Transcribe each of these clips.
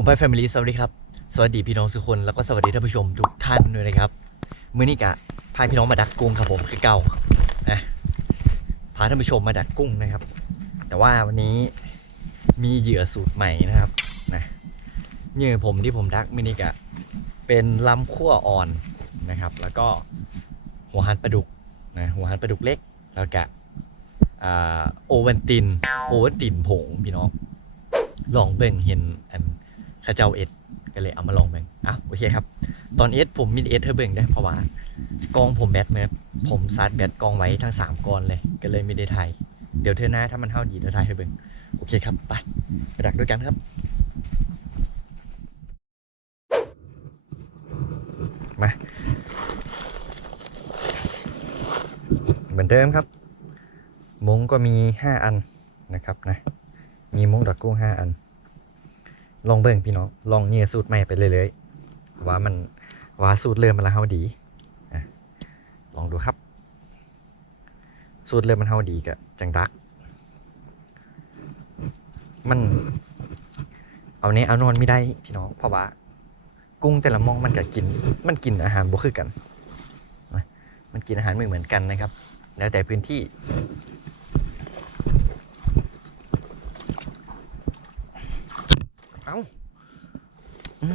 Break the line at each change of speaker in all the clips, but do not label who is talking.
อุปายแฟมิลี่สวัสดีครับ สวัสดีพี่น้องทุกคนแล้วก็สวัสดีท่านผู้ชมทุกท่านด้วยนะครับมื้อนี้กะพาพี่น้องมาดักกุ้งครับผมคือเก่านะพาท่านผู้ชมมาดักกุ้งนะครับ แต่ว่าวันนี้มีเหยื่อสูตรใหม่นะครับนะเหยื่อผมที่ผมดักมื้อนี้กะเป็นลำขั้วอ่อนนะครับ แล้วก็หัวหันปลาดุกนะหัวหันปลาดุกเล็กแล้วก็อ่าโอเวนตินโอเวนตินผงพี่น้องลองเบ่งเห็นอัน ข้าเจ้าเอ็ดก็เลยเอามาลองเบิ่งอะโอเคครับ ตอนเอ็ดผมมีเอ็ดให้เบิ่งได้เพราะว่ากองผมแบตเมื่อผมซัดแบตกองไว้ทั้งสามกองเลย ก็เลยไม่ได้ถ่ายเดี๋ยวเธอหน้าถ้ามันเท่าดีเดี๋ยวถ่ายให้เบิ่งโอเคครับไปไปดักด้วยกันครับ มาเหมือนเดิมครับ มุ้งก็มีห้าอันนะครับนะมีมุ้งดอกกุ้งห้าอัน ลองเบิ่งพี่น้องลองเหยื่อสูตรใหม่ไปเรื่อยๆว่ามันว่าสูตรเริ่มมันละเฮาดีอะลองดูครับ สูตรเริ่มมันเฮาดีกะจังดัก มันเอาเนี้เอานอนไม่ได้พี่น้องเพราะว่ากุ้งแต่ละมองมันก็กิน มันกินอาหารบ่คือกัน มันกินอาหารไม่เหมือนกันนะครับ แล้วแต่พื้นที่ เอ้าอืม ผม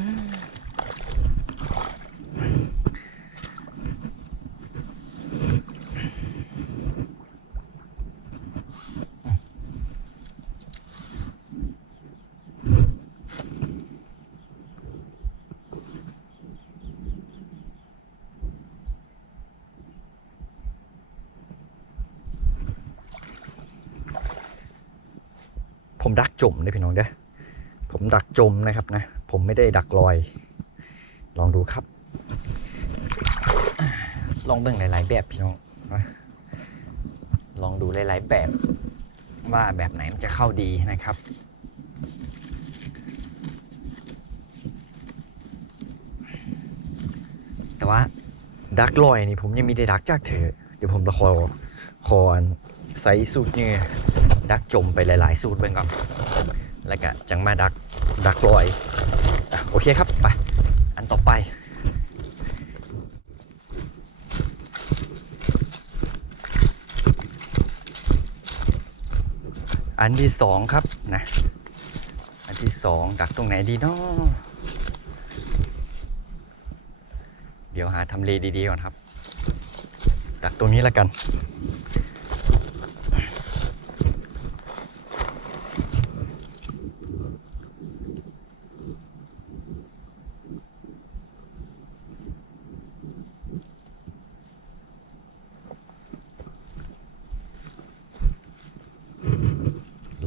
ดักจมเลยพี่น้องเด้อผมดักจมนะครับนะ ผมไม่ได้ดักลอย ลองดูครับ ลองเบิ่งหลาย ๆ แบบพี่น้องลองดูหลาย ๆ แบบว่าแบบไหนมันจะเข้าดีนะครับแต่ว่าดักลอยนี่ผมยังไม่ได้ดักจากเธอเดี๋ยวผมจะขอขออันใส่สูตรเนี่ยดักจมไปหลาย ๆ สูตรเบิ่งก่อนแล้วก็จังมาดัก ดักลอยอโอเคครับ ไป อันต่อไป อันที่สองครับนะ อันที่สองดักตรงไหนดีเนาะเดี๋ยวหาทำเลดีๆก่อนครับ ดักตรงนี้แล้วกัน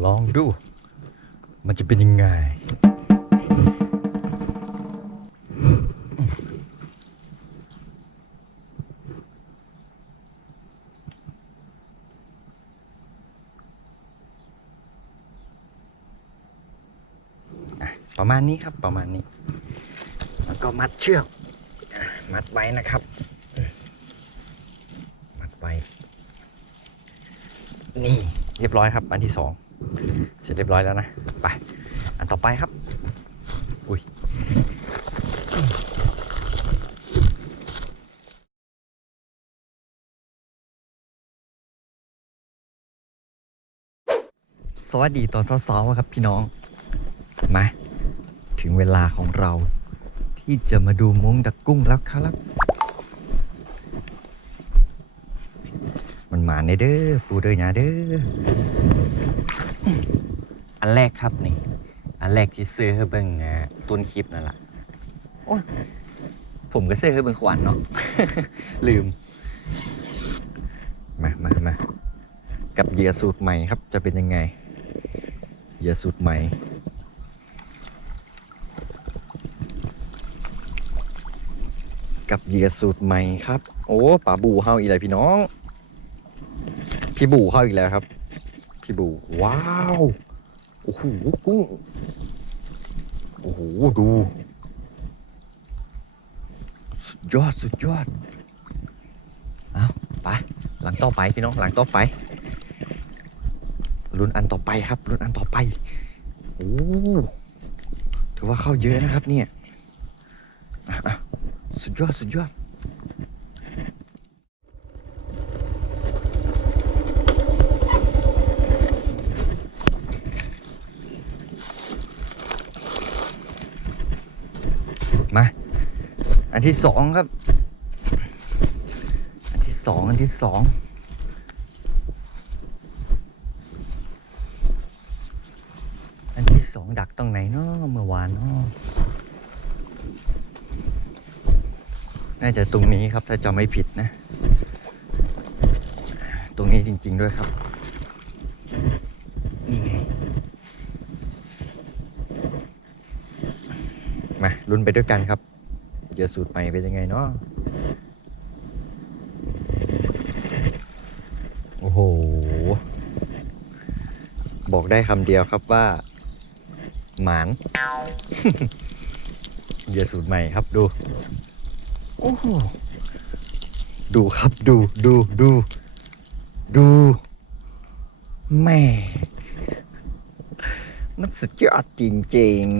ลอง ดู มันจะเป็นยังไง ประมาณนี้ครับประมาณนี้ แล้วก็มัดเชือก มัดไว้นะครับ มัดไว้ นี่เรียบร้อยครับ อันที่สอง เสร็จเรียบร้อยแล้วนะ ไป อันต่อไปครับ อุ้ยสวัสดีตอนเช้าๆครับพี่น้อง มา ถึงเวลาของเรา ที่จะมาดูมงดักกุ้งแล้วครับ มันมาในเด้อปูเด้อยาเด้อ อันแรกครับนี่ อันแรกที่ซื้อให้เบิ่งอ่าต้นคลิปนั่นแหละโอ้ยผมก็ซื้อให้เบิ่งขวัญเนาะลืม มามามากับเหยื่อสูตรใหม่ครับจะเป็นยังไงเหยื่อสูตรใหม่กับเหยื่อสูตรใหม่ครับ โอ้ป่าบูเฮาอีไรพี่น้อง พี่บูเข้าอีกแล้วครับ พี่บูว้าว โอ้โหกุ้ง โอ้โห ดู สุดยอดสุดยอด เอาไป หลังต่อไปพี่น้อง หลังต่อไปลุ้นอันต่อไปครับลุ้นอันต่อไป โอ้ ถืออว่าเข้าเยอะนะครับเนี่ยอะอะสุดยอด สุดยอด ที่สองครับ อันที่สองอันที่สองอันที่สองดักตรงไหนเนาะเมื่อวานเนาะน่าจะตรงนี้ครับถ้าจำไม่ผิดนะ ตรงนี้จริง ๆ ด้วยครับนี่ไงมาลุ้นไปด้วยกันครับ เหยื่อสูตรใหม่เป็นยังไงเนาะโอ้โห บอกได้คำเดียวครับว่า หมานเหยื่อสูตรใหม่ครับดู โอ้โห ดูครับดูดูดูดูแม่มันสุดยอดจริงๆ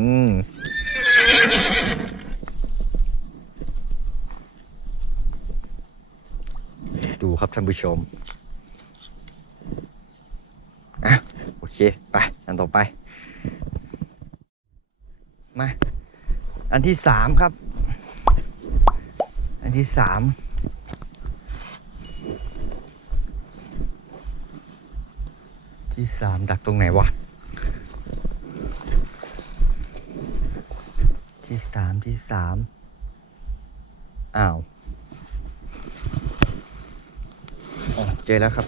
ดู ครับท่านผู้ชมอะโอเค ไปอันต่อไป มา อันที่สามครับ อันที่สามที่สามดักตรงไหนวะ ที่สามที่สามอ้าว อ๋อ เจอแล้วครับ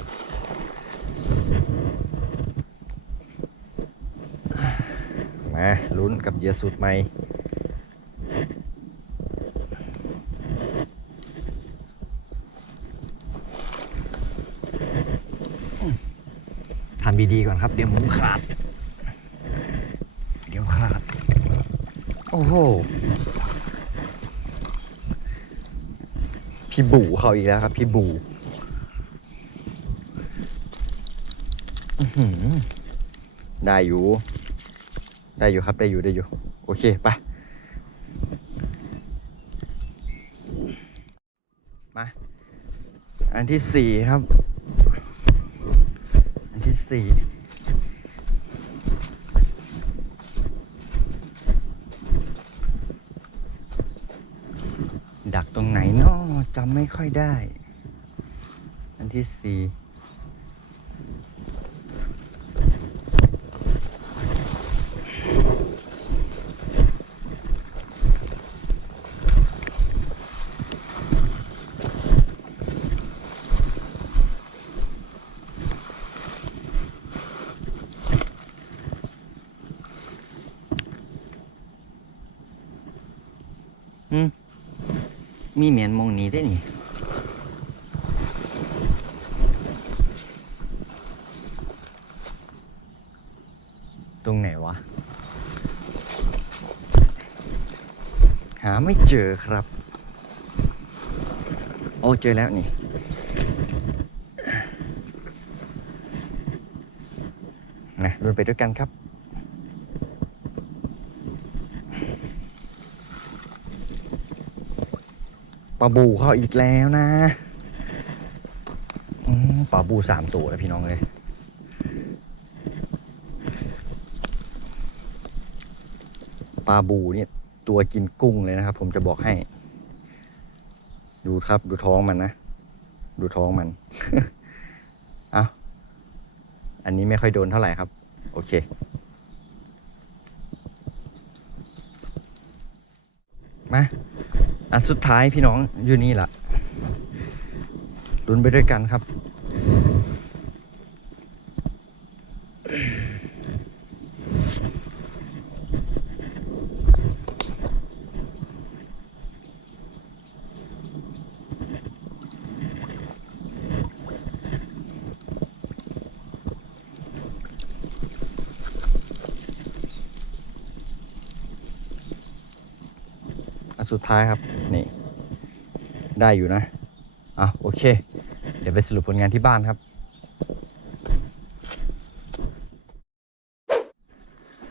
มาลุ้นกับเหยื่อสูตรใหม่ทำดีๆก่อนครับ เดี๋ยวมุมขาด เดี๋ยวขาด โอ้โห พี่บู่เขาอีกแล้วครับ พี่บู่ อื้อหือ ได้อยู่ ได้อยู่ครับได้อยู่ได้อยู่ โอเคไปมา อันที่สี่ครับ อันที่สี่ดักตรงไหนเนาะจำไม่ค่อยได้ อันที่สี่ มีเหมียนมองนี้ได้นี่ตรงไหนวะ หาไม่เจอครับ โอ้เจอแล้วนี่นะเดินไปด้วยกันครับ ปลาบูเข้าอีกแล้วนะอืมปลาบูสามตัวแล้วพี่น้องเลยปลาบูเนี่ยตัวกินกุ้งเลยนะครับ ผมจะบอกให้ ดูครับดูท้องมันนะ ดูท้องมันเอาอันนี้ไม่ค่อยโดนเท่าไหร่ครับ โอเคมา อันสุดท้ายพี่น้องอยู่นี่แหละลุ้นไปด้วยกันครับอันสุดท้ายครับ นี่ ได้อยู่นะอะโอเค เดี๋ยวไปสรุปผลงานที่บ้านครับ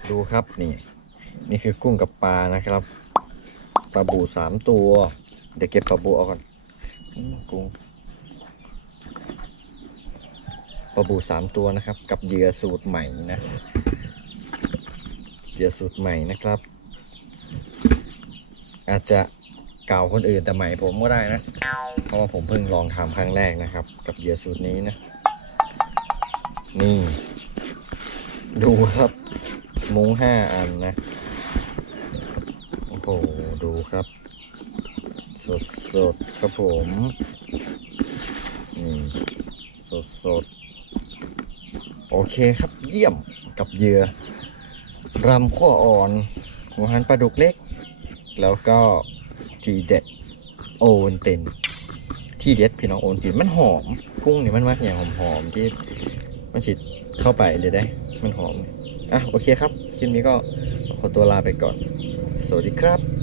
ดูครับนี่
นี่คือกุ้งกับปลานะครับปลาบูสามตัว เดี๋ยวเก็บปลาบูออกก่อนกุ้งปลาบูสามตัวนะครับ กับเหยื่อสูตรใหม่นะเหยื่อสูตรใหม่นะครับ อาจจะ เก่าคนอื่นแต่ใหม่ผมก็ได้นะ เพราะว่าผมเพิ่งลองทำครั้งแรกนะครับ กับเหยื่อสูตรนี้นะ นี่ ดูครับ มุ้งห้าอันนะ โอ้โห ดูครับ สดสดครับผม นี่ สดสดโอเคครับเยี่ยมกับเหยื่อรำข้ออ่อนหัวหันปลาดุกเล็ก แล้วก็ ทีเด็ดโอวันตินที่เด็ดพี่น้องโอวันตินมันหอมกุ้งนี่มันมากอย่างหอมหอมที่มันฉีดเข้าไปเลยได้ มันหอมอะโอเคครับคลิปนี้ก็ขอตัวลาไปก่อน สวัสดีครับ